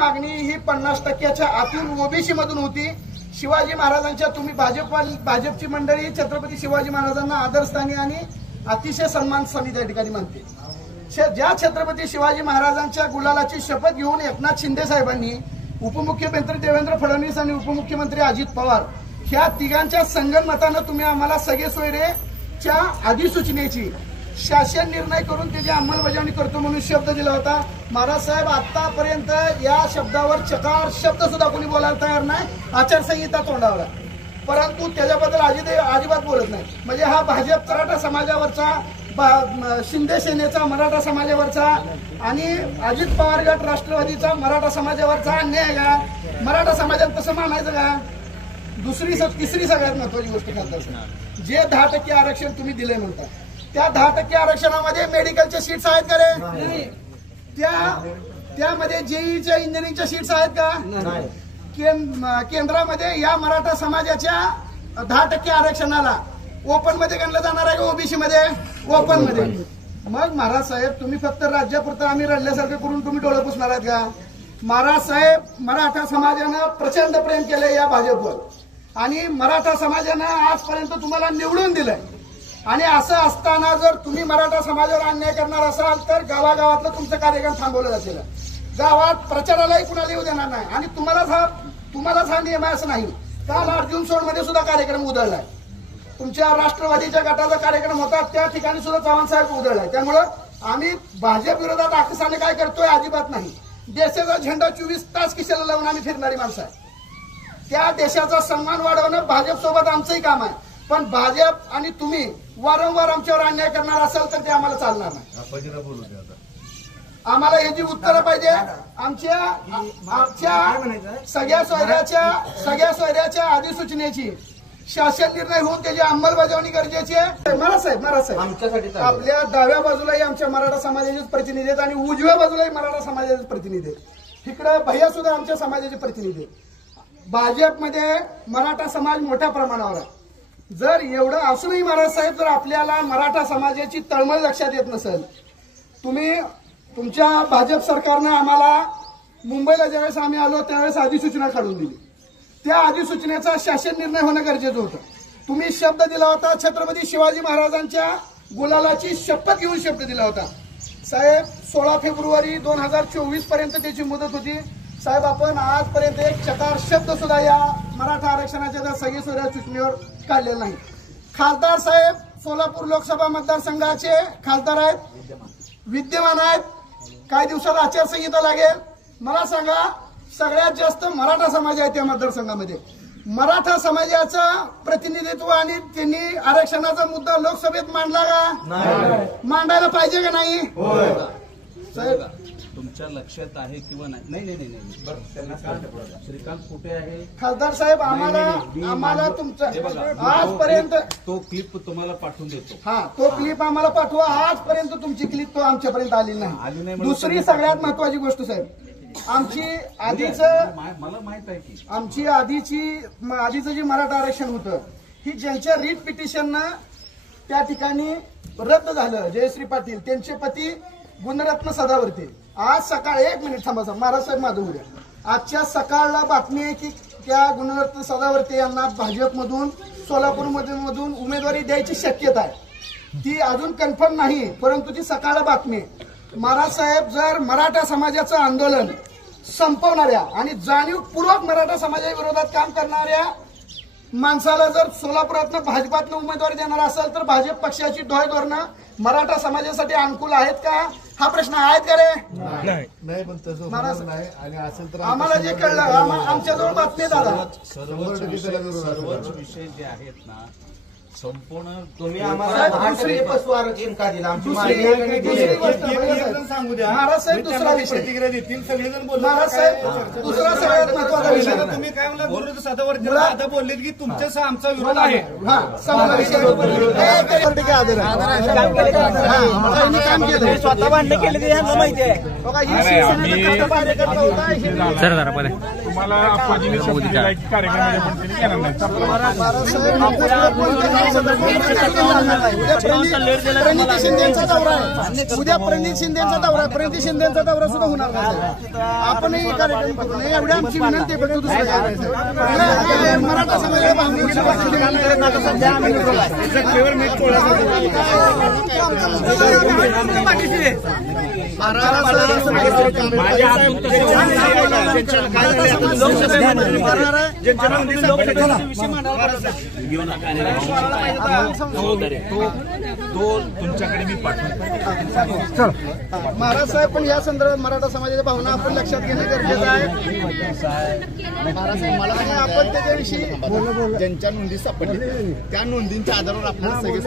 मागणी ही 50%च्या आतून ओबीसी मधून होती। शिवाजी महाराजांच्या तुम्ही भाजपची मंडळी छत्रपती शिवाजी महाराजांना आदरस्थानी आणि अतिशय सन्मान स्थानी त्या ठिकाणी मानते। ज्या छत्रपती शिवाजी महाराजांच्या गुलालाची शपथ घेऊन एकनाथ शिंदे साहेबांनी, उपमुख्यमंत्री देवेंद्र फडणवीस आणि उपमुख्यमंत्री अजित पवार ह्या तिघांच्या संगनमतानं तुम्ही आम्हाला सगळे सोयरेच्या अधिसूचनेची शासन निर्णय करून त्याची अंमलबजावणी करतो म्हणून शब्द दिला होता। महाराज साहेब आतापर्यंत या शब्दावर चकार शब्द सुद्धा कोणी बोलायला तयार नाही, आचारसंहिता तोंडावर, परंतु त्याच्याबद्दल अजिबात बोलत नाही। म्हणजे हा भाजप मराठा समाजावरचा, शिंदे सेनेचा मराठा समाजावरचा आणि अजित पवार गट राष्ट्रवादीचा मराठा समाजावरचा अन्याय का? मराठा समाजात तसं मानायचं का? तिसरी सगळ्यात महत्वाची गोष्ट खासदार जे 10% आरक्षण तुम्ही दिले म्हणता, त्या 10% आरक्षणामध्ये मेडिकलच्या सीट्स आहेत का रे? त्यामध्ये जेईच्या इंजिनिअरिंगच्या सीट्स आहेत का? केंद्रामध्ये या मराठा समाजाच्या 10% आरक्षणाला ओपन मध्ये गणलं जाणार आहे का ओबीसी मध्ये? ओपन मध्ये। मग महाराज साहेब तुम्ही फक्त राज्यापुरतं आम्ही रडल्यासारखं करून तुम्ही डोळे पुसणार आहेत का? महाराज साहेब मराठा समाजानं प्रचंड प्रेम केलंय या भाजपवर आणि मराठा समाजानं आजपर्यंत तुम्हाला निवडून दिलंय आणि असं असताना जर तुम्ही मराठा समाजावर अन्याय करणार असाल तर गावागावातलं तुमचं कार्यक्रम थांबवलं जातील। गावात प्रचारालाही कुणाला येऊ देणार नाही आणि तुम्हालाच हा नियम आहे असं नाही। काल अर्जुन सोडमध्ये सुद्धा कार्यक्रम उधळलाय, तुमच्या राष्ट्रवादीच्या गटाचा कार्यक्रम होता त्या ठिकाणी सुद्धा चव्हाण साहेब उधळलाय। त्यामुळं आम्ही भाजप विरोधात आकसाने काय करतोय? अजिबात नाही। देशाचा झेंडा 24 तास खिशाला लावून आम्ही फिरणारी माणसं आहे। त्या देशाचा सन्मान वाढवणं भाजप सोबत आमचंही काम आहे, पण भाजप आणि तुम्ही वारंवार आमच्यावर अन्याय करणार असाल तर ते आम्हाला चालणार नाही। आम्हाला याची उत्तरं पाहिजे। आमच्या सगळ्या सोयऱ्याच्या अधिसूचनेची शासन निर्णय होऊन त्याची अंमलबजावणी गरजेची आहे। महाराज साहेब आमच्यासाठी आपल्या डाव्या बाजूलाही आमच्या मराठा समाजाचेच प्रतिनिधी आहेत आणि उजव्या बाजूलाही मराठा समाजाचे प्रतिनिधी आहेत। इकडे भैया सुद्धा आमच्या समाजाचे प्रतिनिधी आहेत। भाजपमध्ये मराठा समाज मोठ्या प्रमाणावर आहे। जर एवढं असूनही महाराज साहेब जर आपल्याला मराठा समाजाची तळमळ लक्षात येत नसेल, तुमच्या भाजप सरकारनं आम्हाला मुंबईला ज्यावेळेस आम्ही आलो त्यावेळेस अधिसूचना काढून दिली, त्या अधिसूचनेचा शासन निर्णय होणं गरजेचं होतं। तुम्ही शब्द दिला होता, छत्रपती शिवाजी महाराजांच्या गुलालाची शपथ घेऊन शब्द दिला होता साहेब। 16 फेब्रुवारी 2024 पर्यंत त्याची मुदत होती साहेब। आपण आजपर्यंत एक चकार शब्द सुद्धा या मराठा आरक्षणाच्या त्या सगळी सोयऱ्या सूचनेवर काढलेला नाही। खासदार साहेब सोलापूर लोकसभा मतदारसंघाचे खासदार आहेत, विद्यमान आहेत। काही दिवसात आचारसंहिता लागेल। मला सांगा, सगळ्यात जास्त मराठा समाज आहे त्या मतदारसंघामध्ये। मराठा समाजाचं प्रतिनिधित्व आणि त्यांनी आरक्षणाचा मुद्दा लोकसभेत मांडला का? मांडायला पाहिजे का नाही? साहेब तुमच्या लक्षात आहे किंवा नाही? श्रीकांत कुठे आहे? खासदार साहेब आम्हाला तुमचा आजपर्यंत तो क्लिप तुम्हाला पाठवून देतो। हा, तो क्लिप आम्हाला पाठवा। आजपर्यंत तुमची क्लिप तो आमच्यापर्यंत आली नाही। दुसरी सगळ्यात महत्वाची गोष्ट साहेब, आमची मला माहित आहे की आमची आधीचं जे मराठा आरक्षण होतं ही ज्यांच्या रीट पिटिशननं त्या ठिकाणी रद्द झालं, जयश्री पाटील त्यांचे पती गुणरत्न सदावर्ते। आज सकाळ 1 मिनिट थांबा साहेब, महाराज साहेब माझं उद्या आजच्या सकाळला बातमी आहे की त्या गुणरत्न सदावर्ते यांना भाजपमधून सोलापूरमधून उमेदवारी द्यायची शक्यता आहे। ती अजून कन्फर्म नाही, परंतु ती सकाळला बातमी आहे। महाराज साहेब जर मराठा समाजाचं आंदोलन संपवणाऱ्या आणि जाणीवपूर्वक मराठा समाजाविरोधात काम करणाऱ्या माणसाला जर सोलापुरातनं भाजपातनं उमेदवारी देणार असेल तर भाजप पक्षाची धोरणं मराठा समाजासाठी अनुकूल आहेत का? हा प्रश्न आहेत का रे? नाही, पण तसं नाही। आणि असेल तर आम्हाला जे कळलं आमच्याजवळ बातमी झाला सर्वच विषय जे आहेत ना संपूर्ण तुम्ही आम्हाला आरक्षण का दिलं? आमची सांगू द्या महाराज साहेब। दुसरा विषय प्रतिक्रिया देतील सगळेजण बोलले। महाराज साहेब दुसरा सगळ्यात महत्वाचा विषय तुम्ही काय म्हणला? गुरुजी सदावर्ती आता बोलले की तुमच्यासह आमचा विरोध आहे। हा, संपला विषय। काम केलं, स्वतः भांडण केले ते यांना माहिती आहे। बघा, ही शिवसेनेचा कार्यकर्ता होता। तुम्हाला अप्पाजीने शब्द दिला की कार्यक्रमाच्या पद्धतीने घेणार नाही. प्रणिती शिंदेचा दौरा आहे. उद्या प्रणित शिंदेचा दौरा आहे. प्रणिती शिंदेचा दौरा सुद्धा होणार नाही. आपणही कार्यक्रम करू नये एवढी आमची विनंती आहे. फक्त दुसरं काय मराठा समाजाला तुमच्याकडे मी पाठवतो. महाराज साहेब पण या संदर्भात मराठा समाजाच्या भावना आपण लक्षात घेणं गरजेचं आहे. आणि आपण त्याच्याविषयी ज्यांच्या नोंदी सापडल्या त्या नोंदींच्या आधारावर आपल्याला सगळे